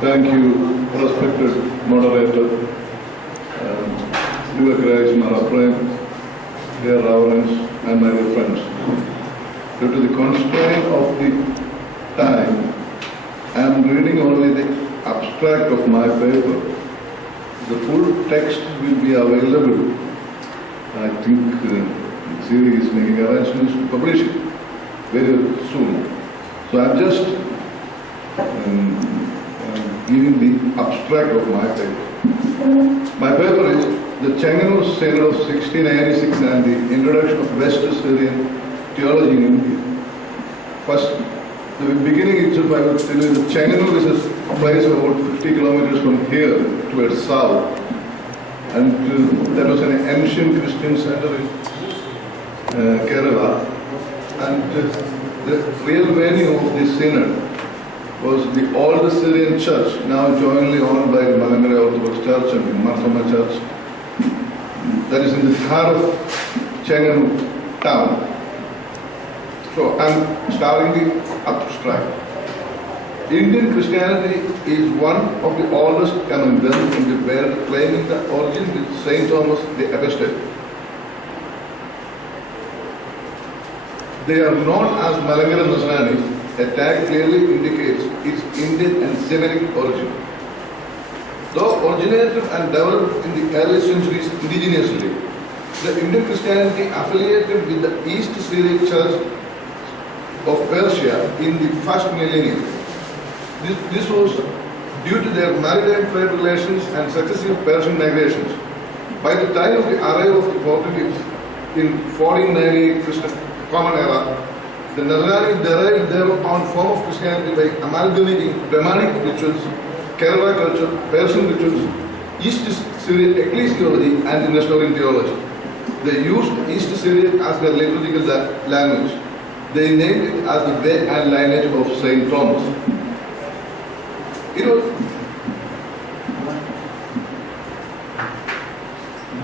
Thank you, respected moderator, Your Grace Maraprem, dear reverends, and my dear friends. Due to the constraint of the time, I am reading only the abstract of my paper. The full text will be available. I think Seeri is making arrangements to publish it very soon. So I am just giving the abstract of my paper. My paper is the Chengannoor Synod of 1696 and the introduction of West Syrian theology in India. First, the beginning itself, I will tell you that Chengannoor is a place about 50 kilometers from here towards south. And there was an ancient Christian center in Kerala. And the real venue of this synod was the old Syrian church, now jointly owned by the Malankara Orthodox Church and the Marthoma Church. That is in the heart of Chengannoor town. So I am starting the abstract. Indian Christianity is one of the oldest among them in the world, claiming the origin with Saint Thomas the Apostle. They are known as Malankara Nasranis. A tag clearly indicates its Indian and Semitic origin. Though originated and developed in the early centuries indigenously, the Indian Christianity affiliated with the East Syriac Church of Persia in the first millennium. This was due to their maritime trade relations and successive Persian migrations. By the time of the arrival of the Portuguese in 1498 Christian Common Era, the Nazranis derived their own form of Christianity by amalgamating Brahmanic rituals, Kerala culture, Persian rituals, East Syrian ecclesiology, and the Nestorian theology. They used East Syrian as their liturgical language. They named it as the way and lineage of Saint Thomas.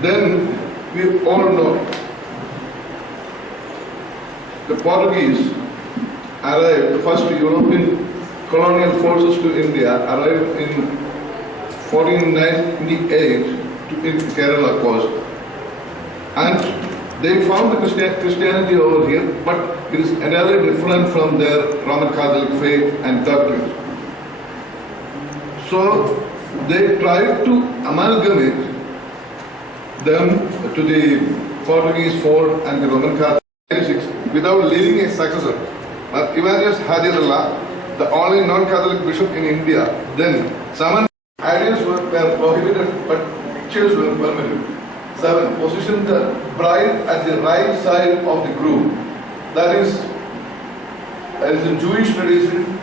Then we all know the Portuguese arrived, the first European colonial forces to India arrived in 1498 in Kerala coast. And they found the Christianity over here, but it is entirely different from their Roman Catholic faith and doctrines. So they tried to amalgamate them to the Portuguese fold and the Roman Catholic without leaving a successor. But Evangelist Hajirullah, the only non-Catholic bishop in India, then summoned ideas were prohibited but pictures were permitted. 7. Position the bride at the right side of the groom. That is a Jewish tradition.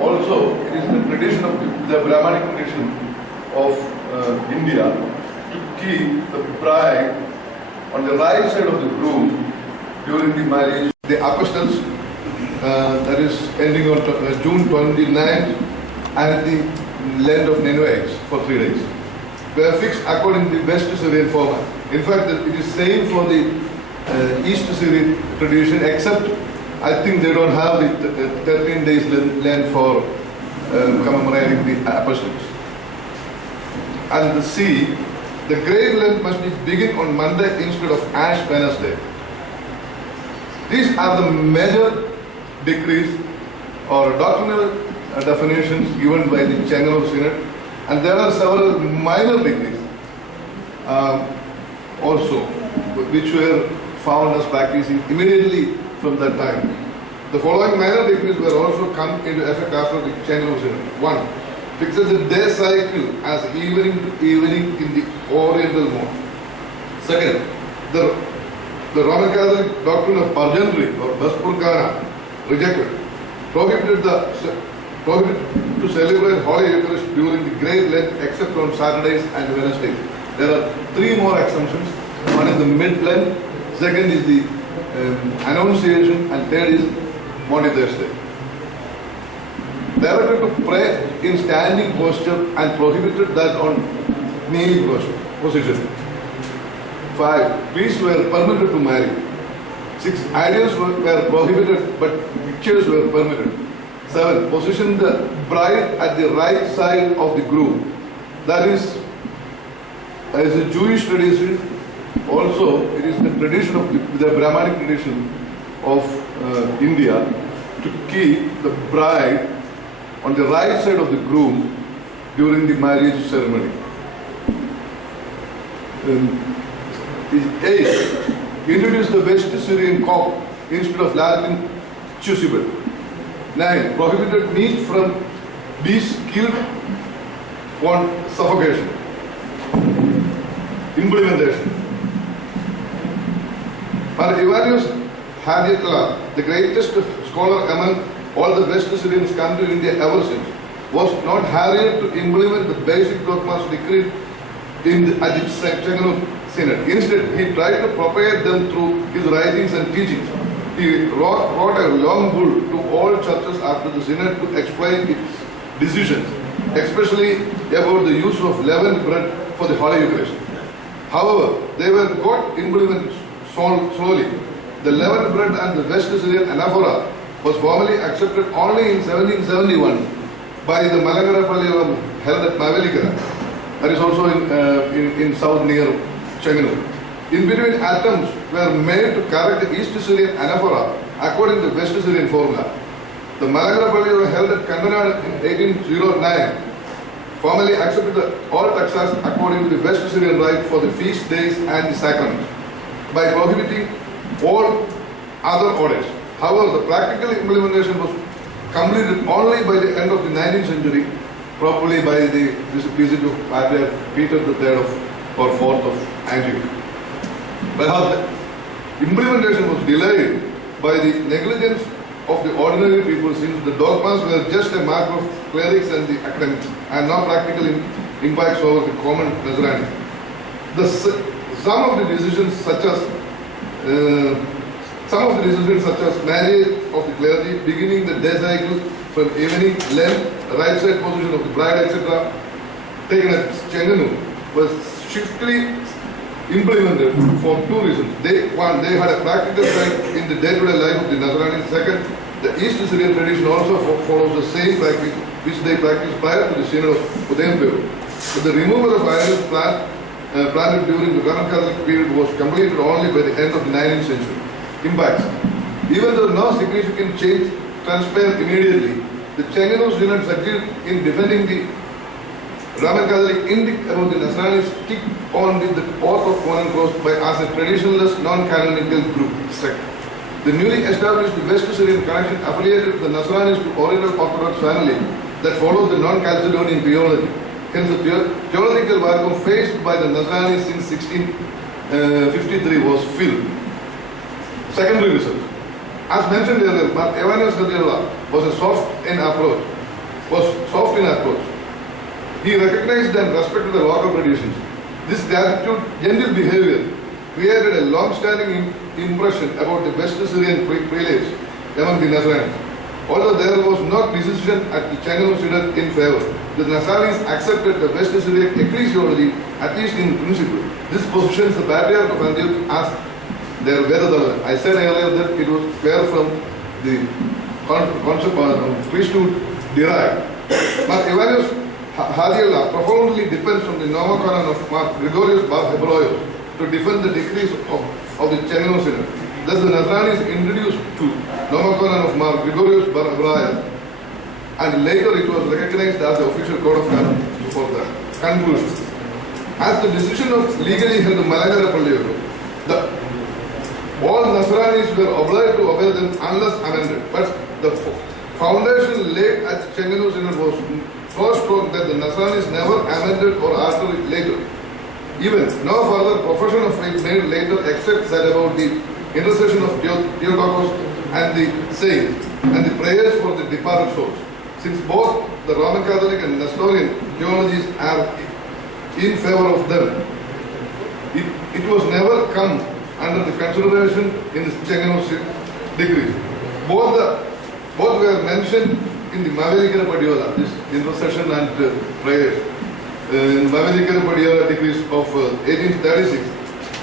Also, it is the tradition of the Brahmanic tradition of India to keep the bride on the right side of the groom during the marriage. The apostles, that is ending on June 29th, and the Lent of Ninevites for 3 days, were fixed according to the West Syrian format. In fact, it is same for the East Syrian tradition, except I think they don't have the 13 days Lent for commemorating the apostles. And the C, the Great Lent must be begin on Monday instead of Ash Wednesday. These are the major decrees or doctrinal definitions given by the Chengannoor Synod, and there are several minor decrees also, which were found as practicing immediately from that time. The following minor decrees were also come into effect after the Chengannoor Synod. 1. Fixes the day cycle as evening to evening in the Oriental mode. 2nd, the Roman Catholic doctrine of Purgatory or Baspurkana rejected, prohibited to celebrate Holy Eucharist during the Great Lent except on Saturdays and Wednesdays. There are 3 more exemptions. One is the Mid-Lent, second is the Annunciation, and third is Maundy Thursday. Directed to pray in standing posture and prohibited that on kneeling position. 5. Priests were permitted to marry. 6. Idols were prohibited but pictures were permitted. 7. Position the bride at the right side of the groom. That is, as a Jewish tradition, also it is the tradition of the Brahmanic tradition of India to keep the bride on the right side of the groom during the marriage ceremony. 8. Introduce the West Syrian cock instead of Latin chasuble. 9. Prohibited meat from beasts killed on suffocation. Implementation. Evaluus Hadjatullah, the greatest scholar among all the West Syrians come to India ever since, was not hurried to implement the basic dogmas decreed at the Chengannoor Synod. Instead, he tried to propagate them through his writings and teachings. He wrote a long bull to all churches after the Synod to explain its decisions, especially about the use of leavened bread for the Holy Eucharist. However, they were got implemented slowly. The leavened bread and the West Syrian anaphora was formally accepted only in 1771 by the Malangara Palyalam held at Mavelikara. That is also in south near Chengannoor. In between, attempts were made to correct the East Syrian anaphora according to the West Syrian formula. The Malangara Palyalam held at Chengannoor in 1809 formally accepted all taxes according to the West Syrian rite for the feast days and the sacraments by prohibiting all other orders. However, the practical implementation was completed only by the end of the 19th century, probably by the visit of Patriarch Peter III or IV of Antioch. Perhaps the implementation was delayed by the negligence of the ordinary people, since the dogmas were just a mark of clerics and the academics and not practical impacts over the common Nazarene. Some of the decisions such as marriage of the clergy, beginning the day cycle from evening, length, right side position of the bride, etc., taken at Chengannoor, was swiftly implemented for two reasons. One, they had a practical side in the day-to-day life of the Nazarene. Second, the East Syrian tradition also follows the same practice which they practiced prior to the Synod of Kottayam. But the removal of idols planted during the Roman Catholic period was completed only by the end of the 19th century. Impacts. Even though no significant change transpired immediately, the Chengannoor Synod succeeded in defending the Roman Catholic edict about the Nazranis stick on with the oath of covenant clause by as a traditionalist non-canonical group sect. The newly established West Syrian connection affiliated the Nazranis to Oriental Orthodox family that follows the non-Chalcedonian theology. Hence, the theological vacuum faced by the Nazranis since 1653 was filled. Secondary results. As mentioned earlier, Evaluus Hadjatullah was soft in approach. He recognized and respected the local traditions. This gratitude, gentle behavior created a long-standing impression about the West Syrian prelates among the Nazarenes. Although there was no decision at the Chengannoor Synod in favor, the Nazarenes accepted the West Syrian ecclesiology, at least in principle. This positions the Patriarch of Antioch as their Vedadala. I said earlier that it was where from the concept of priesthood derived. But Evaluus Hadjatullah profoundly depends on the Nomocanon of Mark Gregorius Bar Hebroios to defend the decrees of the Chengannoor Synod. Thus the Nazarene is introduced to Nomocanon of Mark Gregorius Bar Hebroios, and later it was recognized as the official code of canon for the conclusion. As the decision of legally held Malangara Palyalam, all Nazaranis were obliged to obey them unless amended. But the foundation laid at Chengannoor Synod was so strong that the Nazaranis never amended or altered it later. Even no further profession of faith made later except that about the intercession of Theotokos and the saints and the prayers for the departed souls. Since both the Roman Catholic and Nestorian theologies are in favor of them, it was never come under the consideration in the Chengannoor decrees. Both were mentioned in the Mavelikara Padiola, this intercession and prayers. In Mavelikara Padiola decrees of 1836,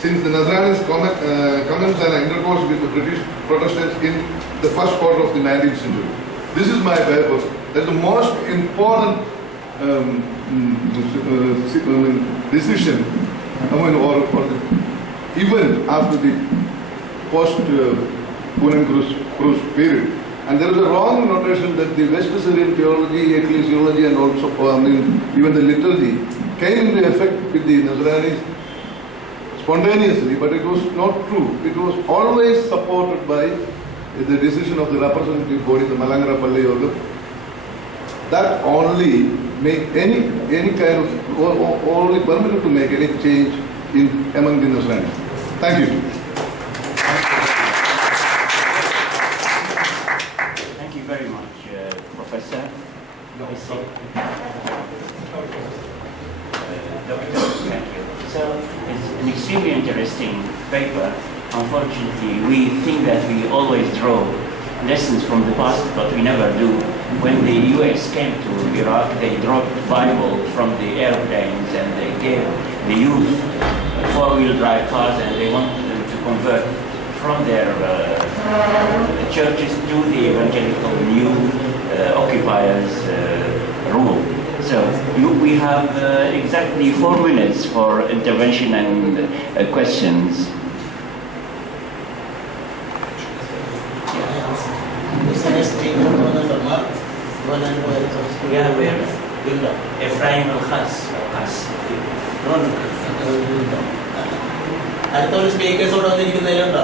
since the Nazaranes commenced an intercourse with the British Protestants in the first quarter of the 19th century. This is my purpose. That's the most important decision, or even after the post-Kurian Cruz period. And there is a wrong notation that the West Syrian theology, ecclesiology, and also even the liturgy came into effect with the Nazranis spontaneously, but it was not true. It was always supported by the decision of the representative body, the Malangara Palli Yoga. That only make any kind of, only permitted to make any change among the Nazranis. Thank you. Thank you very much, Professor. Doctor, thank you. So it's an extremely interesting paper. Unfortunately, we think that we always draw lessons from the past, but we never do. When the US came to Iraq, they dropped the Bible from the airplanes and they gave the youth four-wheel drive cars, and they wanted them to convert from their churches to the evangelical new occupiers' rule. So we have exactly 4 minutes for intervention and questions. Yeah, where? Ephraim al-Khas. അടുത്തൊരു സ്പീക്കേഴ്സോട് വന്നിരിക്കുന്നതിലുണ്ടോ?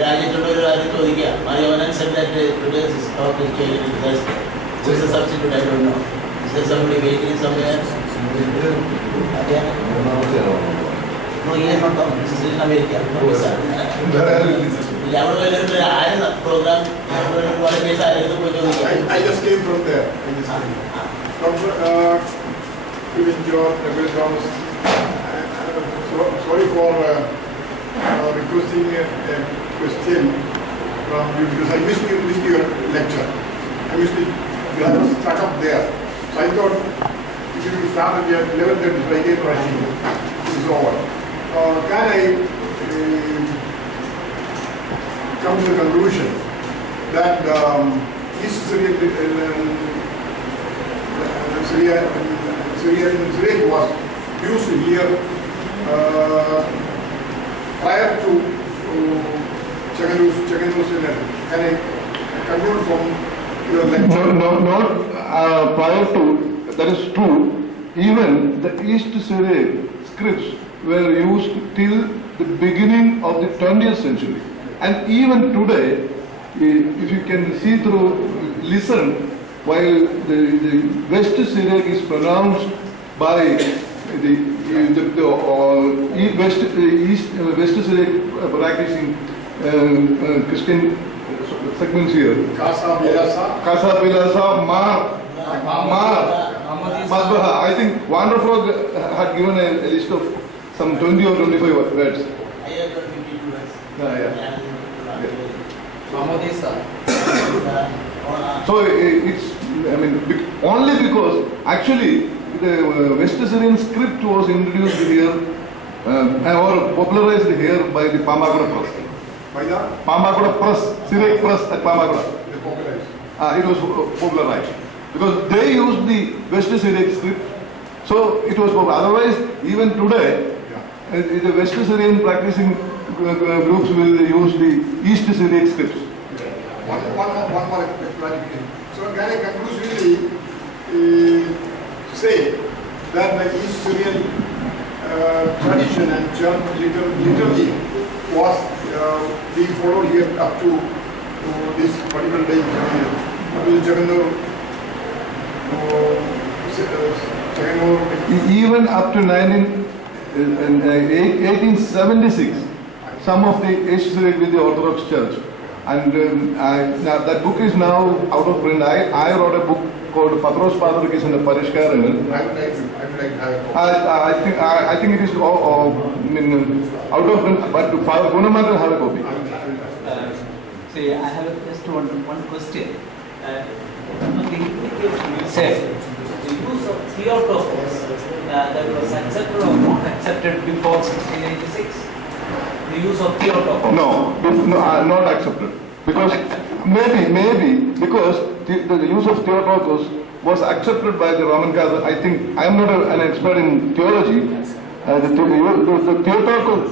രാജ്യത്തുള്ളൊരു കാര്യം ചോദിക്കുക. Mariavan said that today's talk is changed in Thursday. Who is the substitute? I don't know. Is there somebody waiting somewhere? No, he has not come. This is in America. No, sir. Program. I just came from there. Kurian Thomas, sorry for requesting a question from you because I missed your lecture. I missed it. You had stuck up there. So I thought if you start at 11:30, so I came rushing. It is over. Can I come to the conclusion that East Syriac was used here prior to Chengannoor Synod? Can I conclude from your lecture? No, not prior to, that is true. Even the East Syriac scripts were used till the beginning of the 20th century. And even today, if you can see through, listen, while the West Syriac is pronounced by the West Syriac practicing Christian segments here. Casa Bilasa, Mazbaha. I think Wanderfrog had given a list of some 20 or 25 words. I have got 52 words. Yeah. So it's, only because actually the West Syrian script was introduced here or popularized here by the Pamagoda Press. By the Pamagoda Press, Syriac Press at Pamagoda. the popularized. It was popularized because they used the West Syriac script, so it was popular. Otherwise, even today, the West Syrian practicing groups will use the East Syriac scripts. One more clarification. So can I conclusively say that the East Syrian tradition and liturgy was being followed here up to this particular day, up to the Chengannoor. Even up to 1876, some of the East Syriac with the Orthodox Church. And that book is now out of print. I wrote a book called Patros Patrikis and the Parishkaran. I think it is out of print, but Gunamata have a copy. See, I have just one question. You said the use of Theotokos that was accepted or not accepted before 1686. The use of Theotokos. No, not accepted. Because Maybe because the use of Theotokos was accepted by the Roman Catholic. I think I am not an expert in theology. The Theotokos,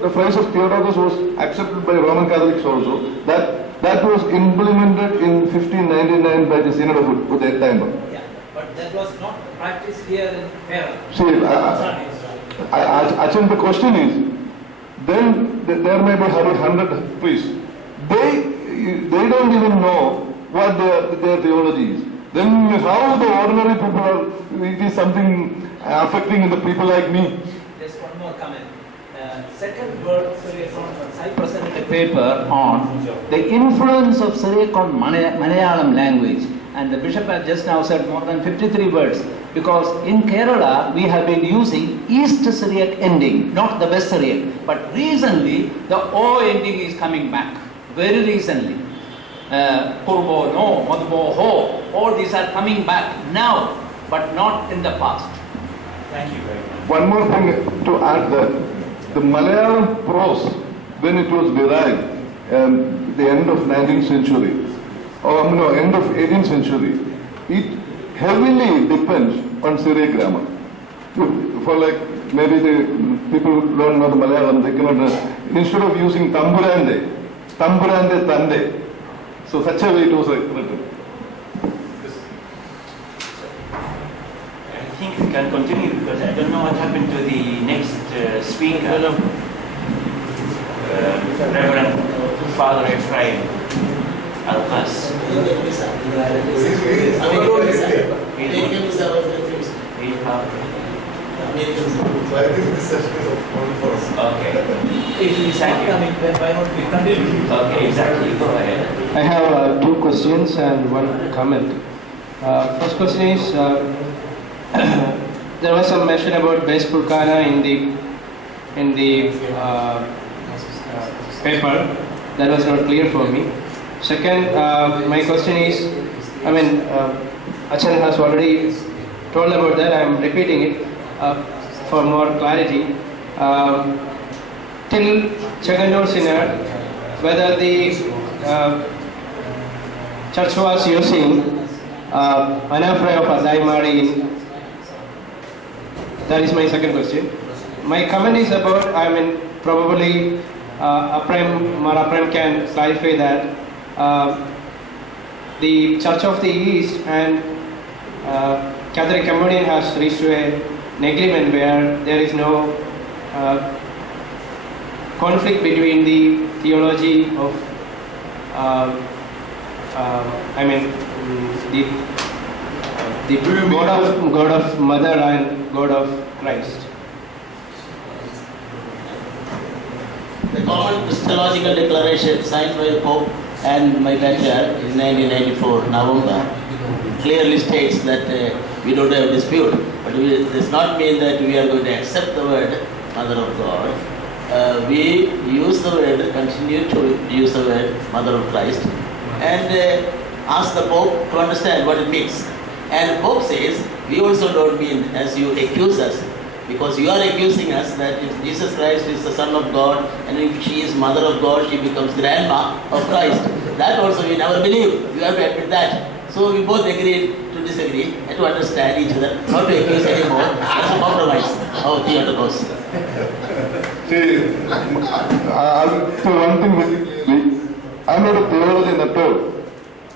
the phrase of Theotokos was accepted by Roman Catholics also. That was implemented in 1599 by the Synod of Kottayam. Yeah, but that was not practiced here in Kerala. See, Achan, the question is, then there may be 100 priests. They don't even know what their theology is. Then how the ordinary people are, it is something affecting the people like me. Just one more comment. Second word, Syriac on, I presented a paper on the influence of Syriac on Malayalam language. And the bishop has just now said more than 53 words. Because in Kerala, we have been using East Syriac ending, not the West Syriac. But recently, the O ending is coming back. Very recently. Purbo, no, Madbo, ho. All these are coming back now, but not in the past. Thank you very much. One more thing to add that the Malayalam prose, when it was derived, the end of 19th century, or no, end of 18th century, it heavily depends on Syriac grammar. For like, maybe the people who don't know the Malayalam, they cannot, instead of using tamburande, tande. So such a way it was written. I think we can continue because I don't know what happened to the next speaker. Reverend Father Ephraim Alkas. Okay. If he's not coming, then why not we continue? Okay, exactly. Go ahead. I have two questions and one comment. First question is, there was some mention about Base Purkana in the paper. That was not clear for me. Second, my question is, Achan has already told about that. I am repeating it for more clarity. Till Chengannoor Synod, whether the church was using anaphora of Adaimari. That is my second question. My comment is about, probably Aprem can clarify that the Church of the East and Catholic Communion has reached to an agreement where there is no conflict between the theology of the God of Mother and God of Christ. The common Christological declaration signed by the Pope and my patriarch in 1994 November clearly states that we don't have dispute, but it does not mean that we are going to accept the word Mother of God. We use the word, continue to use the word Mother of Christ, and ask the Pope to understand what it means. And the Pope says, we also don't mean as you accuse us, because you are accusing us that if Jesus Christ is the Son of God and if she is Mother of God, she becomes grandma of Christ. That also we never believe. You have to admit that. So we both agreed to disagree and to understand each other, not to accuse anymore. That's a compromise. Oh, Theotokos. See, I'll say one thing basically. I'm not a theologian at all.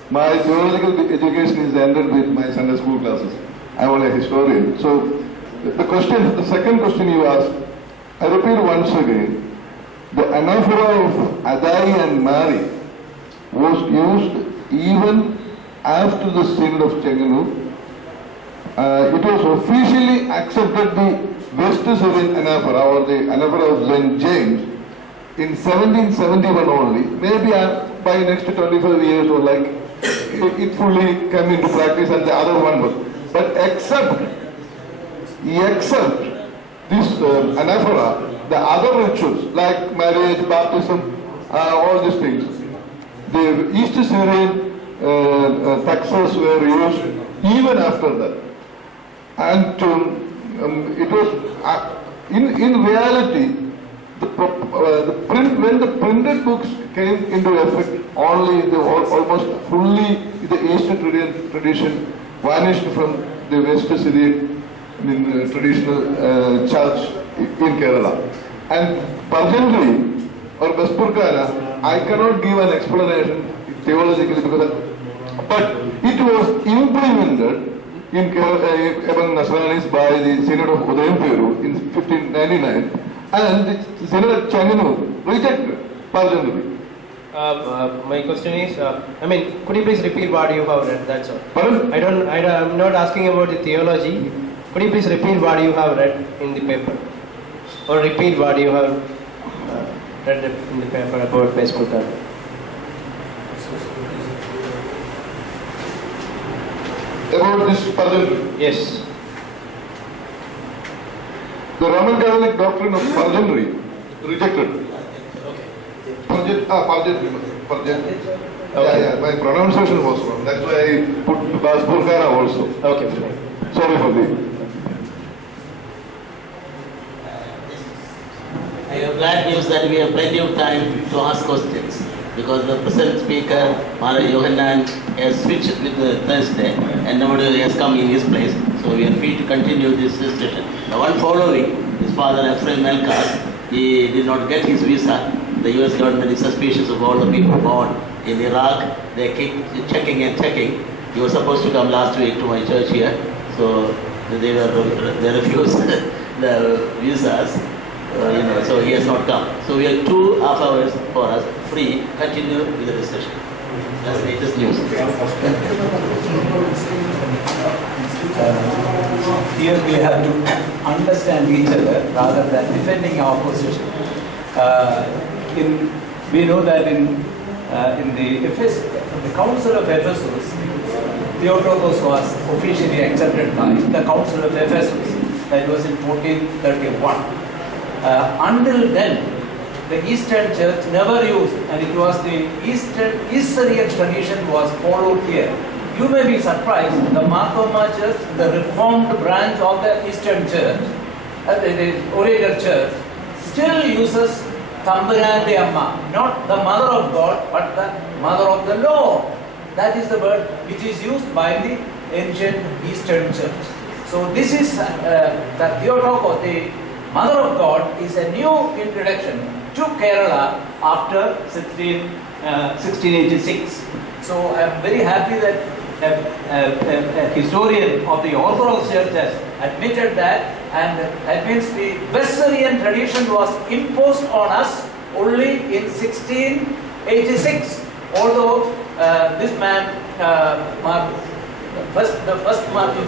My theological education is ended with my Sunday school classes. I'm only a historian. So the second question you asked, I repeat once again, the anaphora of Adai and Mary was used even after the Synod of Chengannoor. It was officially accepted the West Syrian anaphora or the anaphora of St. James in 1771 only. Maybe by next 25 years or like it fully came into practice and the other one was. But except this anaphora, the other rituals like marriage, baptism, all these things, the East Syrian texts were used even after that. And it was, in reality, when the printed books came into effect, only almost fully the Eastern tradition vanished from the West Syrian traditional church in Kerala. And Parjandri or Baspurkana, I cannot give an explanation theologically but it was implemented in among Nasranis by the Synod of Kottayam in 1599, and the Synod of Chengannoor rejected Parjandri. My question is, could you please repeat what you have read? That's all. Pardon? I'm not asking about the theology. Could you please repeat what you have read in the paper? Or repeat what you have read in the paper about Facebook? About this Parjandri. Yes. The Roman Catholic doctrine of Parjandri rejected. Parjandri. Yeah, my pronunciation was wrong. That's why I put Baspurkana also. Okay. Sorry for this. I have glad news that we have plenty of time to ask questions because the present speaker, Mara Yohanan, has switched with the Thursday and nobody has come in his place. So we are free to continue this discussion. The one following is Father Ephraim Melkas. He did not get his visa. The US government is suspicious of all the people born in Iraq. They keep checking and checking. He was supposed to come last week to my church here. So they refused the visas. So he has not come. So we have 2.5 hours for us free. Continue with the discussion. That's the latest news. Here we have to understand each other rather than defending our position. We know that in the Council of Ephesus, Theotokos was officially accepted by the Council of Ephesus. That was in 1431. Until then, the Eastern Church never used, and it was the East Syriac tradition was followed here. You may be surprised, the Marthoma Church, the Reformed branch of the Eastern Church, the Oriental Church, still uses Thamburante Amma, not the Mother of God, but the Mother of the Lord. That is the word which is used by the ancient Eastern Church. So this is the Theotokos, the Mother of God, is a new introduction to Kerala after 1686. So I am very happy that a historian of the Orthodox Church has admitted that, and that means the West Syrian tradition was imposed on us only in 1686. Although this man, the first Martin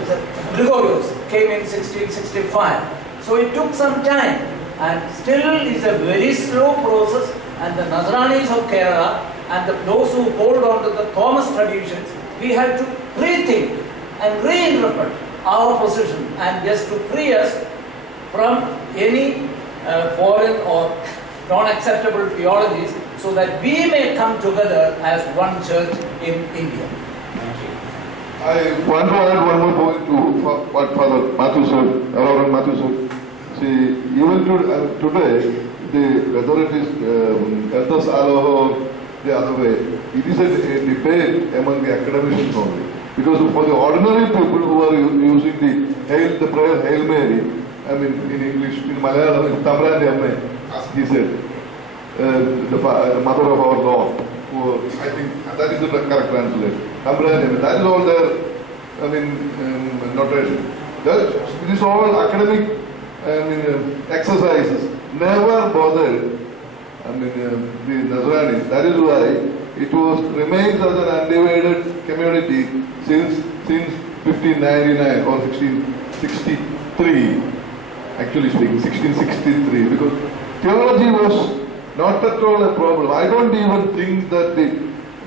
Gregorius, came in 1665. So it took some time, and still is a very slow process, and the Nazranis of Kerala and those who hold on to the Thomas traditions, we have to rethink and reinterpret our position, and just to free us from any foreign or non-acceptable theologies, so that we may come together as one church in India. I want to add one more point to what Father Matthew said, Reverend Matthew said. See, even today, whether it is Earthas Aloho or the other way, it is a debate among the academicians only. Because for the ordinary people who are using the prayer Hail Mary, in English, in Malayalam, it's Thamburante Amma, as he said, the Mother of our Lord. Who, I think that is the correct translation. Thamburante Amma, that is all their, notation. It is all academic exercises. Never bothered the Nazranis. That is why it remains as an undivided community since 1599 or 1663. Actually speaking, 1663, because theology was not at all a problem. I don't even think that the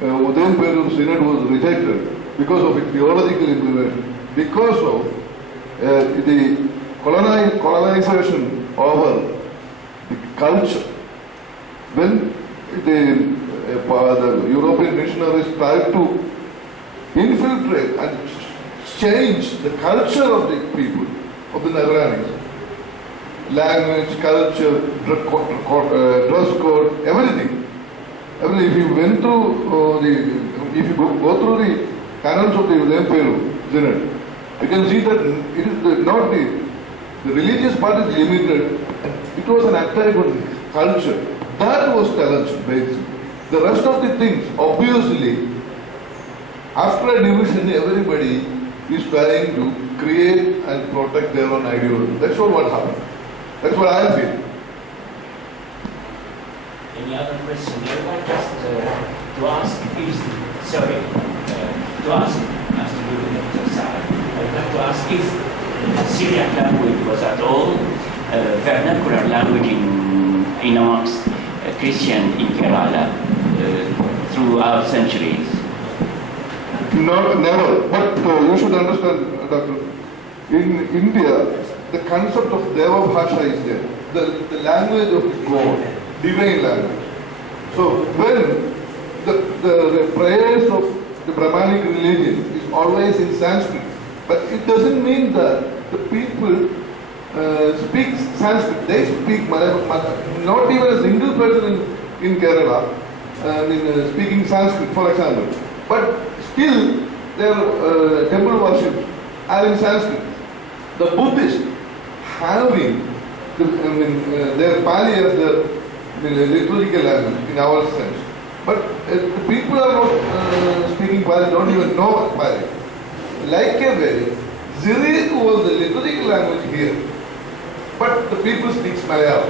Kottayam Synod was rejected because of its theological implementation, because of the colonization over the culture. When the European missionaries tried to infiltrate and change the culture of the people, of the Nazranis, language, culture, dress code, everything. I mean, if you went through if you go through the canons of the Empire Synod, you can see that it is not the religious part is limited. It was an attack on culture. That was challenged basically. The rest of the things, obviously, after a division, everybody is trying to create and protect their own ideology. That's all what happened. That's what I feel. Any other question? I want just to ask, to ask, as to do with the side, I would like to ask if Syriac language was at all vernacular language in amongst Christian in Kerala throughout centuries. No, never. But you should understand, Doctor, in India, the concept of Deva Bhasha is there. The language of God, divine language. So when the prayers of the Brahmanic religion is always in Sanskrit, but it doesn't mean that the people speak Sanskrit. They speak Malayalam. Not even a single person in Kerala speaking Sanskrit, for example. But still, their temple worship are in Sanskrit. The Buddhists having their Pali as the liturgical language in our sense. But the people are not speaking Pali, don't even know Pali. Like a way, Syriac was the liturgical language here, but the people speak Malayalam.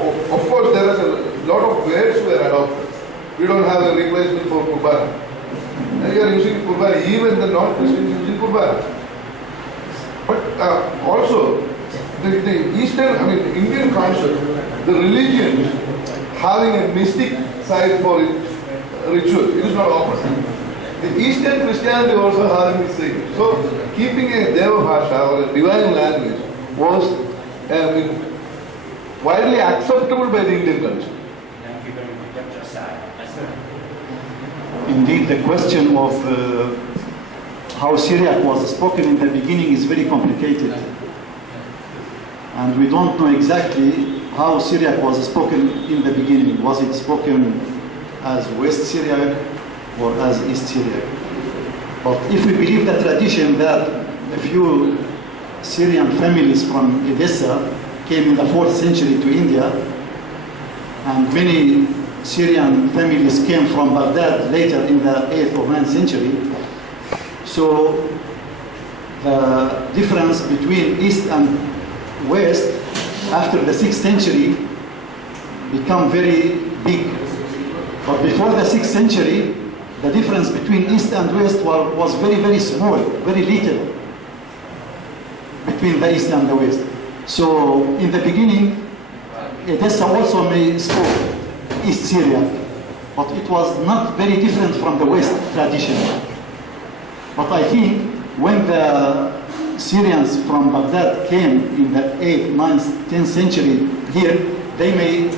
Of course, there is a lot of words were adopted. We don't have a replacement for Kurbana. We are using Kurbana, even the non-Christians using Kurbana. But also, the Eastern, the Indian concept, the religion having a mystic side for its rituals, it is not open. The Eastern Christianity also having the same. So, keeping a Deva Bhasha or a divine language was widely acceptable by the Indian culture. Thank you very much, Dr. Sai. Indeed, the question of how Syriac was spoken in the beginning is very complicated. And we don't know exactly how Syriac was spoken in the beginning. Was it spoken as West Syriac or as East Syriac? But if we believe the tradition that a few Syrian families from Edessa came in the 4th century to India, and many Syrian families came from Baghdad later in the 8th or 9th century. So the difference between East and West after the 6th century become very big. But before the 6th century, the difference between East and West was very, very small, very little between the East and the West. So in the beginning, Edessa also may spoke East Syriac, but it was not very different from the West tradition. But I think when the Syrians from Baghdad came in the 8th, 9th, 10th century here, they may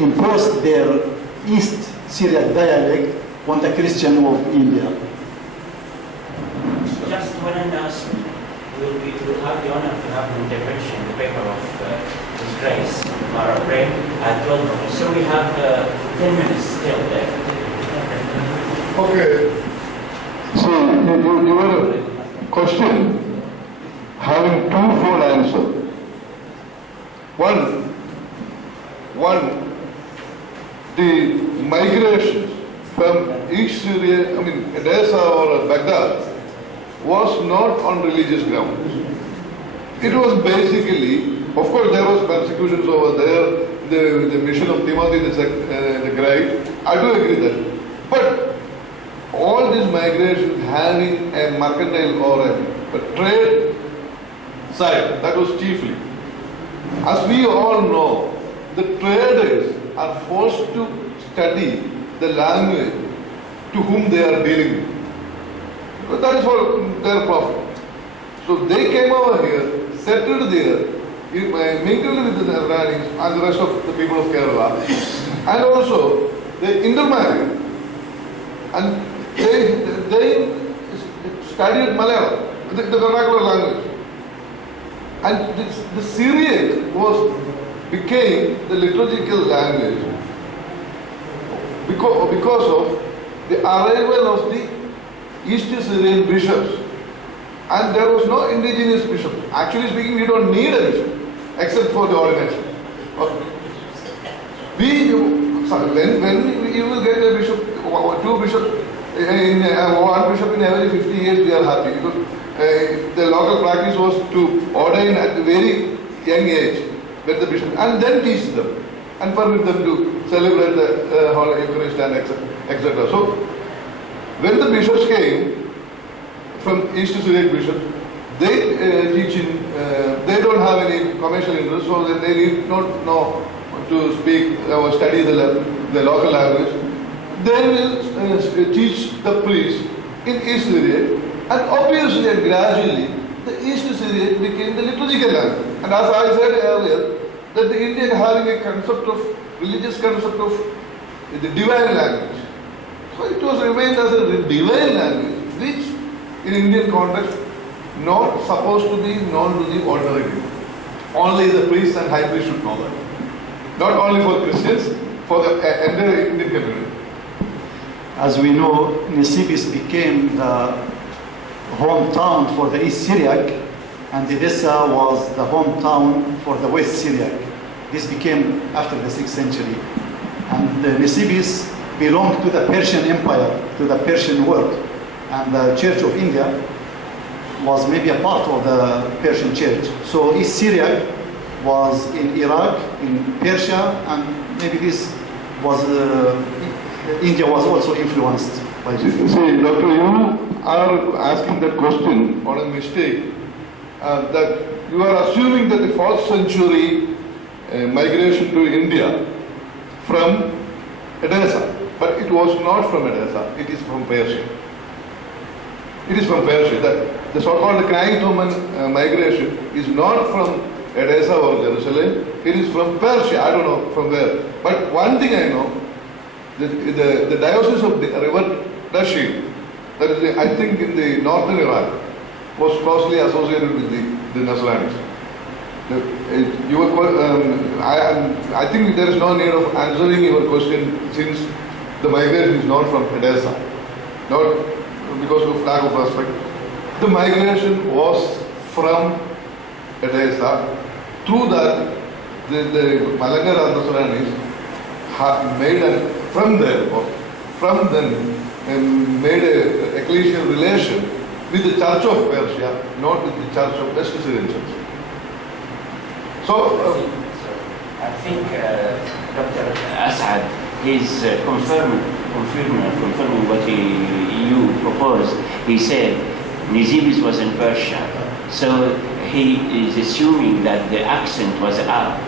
impose their East Syriac dialect on the Christian of India. Just one announcement. We'll have the honor to have an intervention in the paper of His Grace, Mara Prem, at 12. So we have 10 minutes still there. Okay. So, your question having twofold answer. One, the migration from East Syria, Edessa or Baghdad, was not on religious grounds. It was basically, of course there was persecutions over there, the mission of Timothy the Great, I do agree that. But all this migration having a mercantile or a trade side, that was chiefly. As we all know, the traders are forced to study the language to whom they are dealing with. But that is for their profit. So they came over here, settled there, mingled with the Iranians and the rest of the people of Kerala, and also they intermarried. And they studied Malayalam, the vernacular language. And the Syriac became the liturgical language because of the arrival of the East Syrian bishops. And there was no indigenous bishop. Actually speaking, we don't need a bishop except for the ordination. When you will get a bishop, two bishops, one bishop in every 50 years, we are happy because the local practice was to ordain at a very young age, get the bishop, and then teach them and permit them to celebrate the Holy Eucharist and etc. So, when the bishops came from East Syriac bishops, they teach in, they don't have any commercial interest, so they need not know to speak or study the local language. They will teach the priests in East Syriac, and obviously and gradually the East Syriac became the liturgical language. And as I said earlier, that the Indian having a concept of, religious concept of the divine language. So it was remained as a divine language, which in Indian context not supposed to be known to the ordinary people. Only the priests and high priests should know that. Not only for Christians, for the entire Indian community. As we know, Nisibis became the hometown for the East Syriac, and Edessa was the hometown for the West Syriac. This became after the 6th century. And Nisibis belonged to the Persian Empire, to the Persian world. And the Church of India was maybe a part of the Persian Church. So East Syriac was in Iraq, in Persia, and maybe this was, India was also influenced by this. See, Doctor, you are asking that question on a mistake, that you are assuming that the 4th century migration to India from Edessa, but it was not from Edessa, it is from Persia. It is from Persia. That the so-called Kurian Thomas migration is not from Edessa or Jerusalem, it is from Persia, I don't know from where. But one thing I know, the diocese of the river Dashim, that is, I think in the northern Iraq, was closely associated with the Nasranis. I think there is no need of answering your question since the migration is not from Edessa, not because of lack of respect. The migration was from Edessa. Through that, the Malankara Nasranis have made from them made a ecclesial relation with the Church of Persia, not with the Church of West Syrian Church. So, I think Dr. Asad is confirming what you proposed. He said Nisibis was in Persia, so he is assuming that the accent was up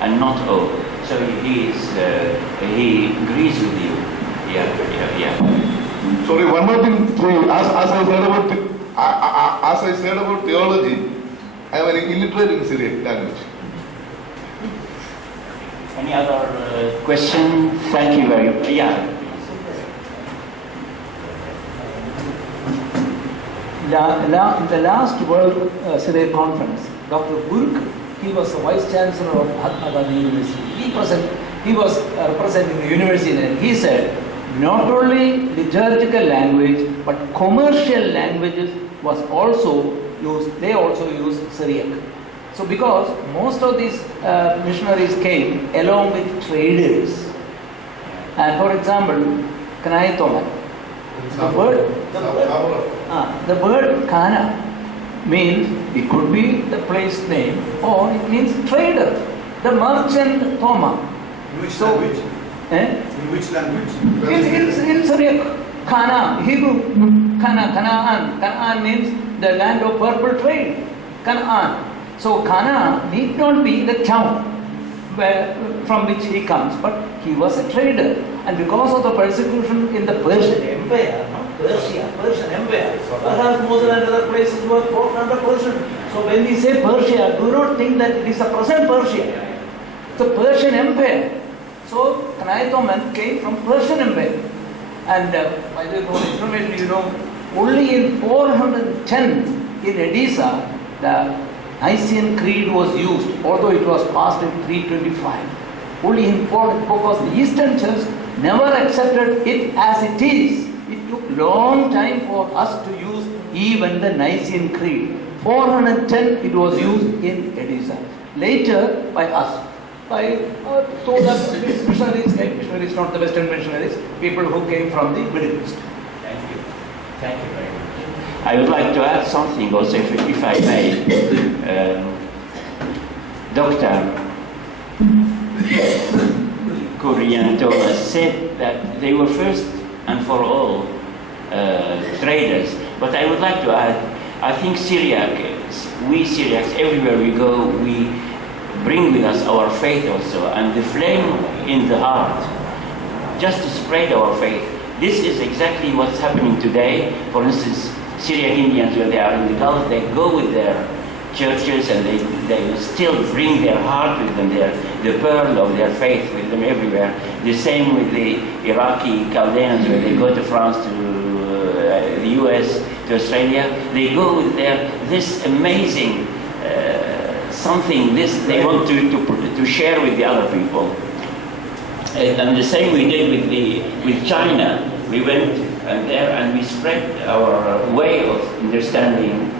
and not O. So he agrees with you. Yeah. Sorry, one more thing. As I said about theology, I am an illiterate in Syriac language. Any other question? Thank you very much. Yeah. In the last World Syriac Conference, Dr. Burke, he was the Vice Chancellor of Mahatma Gandhi University. He was representing the university, and he said, not only liturgical language, but commercial languages was also used, they also used Syriac. So because most of these missionaries came along with traders. And for example, Kurian Thomas, the word Kana means it could be the place name or it means trader. The merchant Thomas. In which language? In which language? In Syriac. Kana, Hebrew. Canaan. Canaan means the land of purple trade. Canaan. So Kana need not be the town from which he comes, but he was a trader. And because of the persecution in the Persian Empire, Persian Empire, perhaps Mosul and other places were brought under Persian. So when we say Persia, do not think that it is a present Persia. It's a Persian Empire. So Kurian Thomas came from Persian Empire. And by the way, information, only in 410 in Edessa, the Nicene Creed was used, although it was passed in 325. Only important because the Eastern Church never accepted it as it is. It took long time for us to use even the Nicene Creed. 410 it was used in Edessa. Later by us, so that missionaries, not the Western missionaries, people who came from the Middle East. Thank you. Thank you very much. I would like to add something also, if I may. Dr. Kurian Thomas said that they were first and for all traders. But I would like to add, I think Syriac, we Syriacs, everywhere we go, we bring with us our faith also, and the flame in the heart, just to spread our faith. This is exactly what's happening today. For instance, Syriac Indians, when they are in the Gulf, they go with their churches and they still bring their heart with them, the pearl of their faith with them everywhere. The same with the Iraqi Chaldeans, when they go to France, to the US, to Australia, they go with this amazing something they want to share with the other people. And the same we did with China. We went there and we spread our way of understanding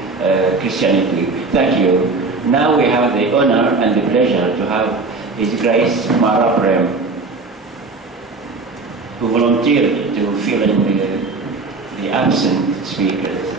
Christianity. Thank you. Now we have the honor and the pleasure to have His Grace Mara Prem, who volunteered to fill in the absent speakers.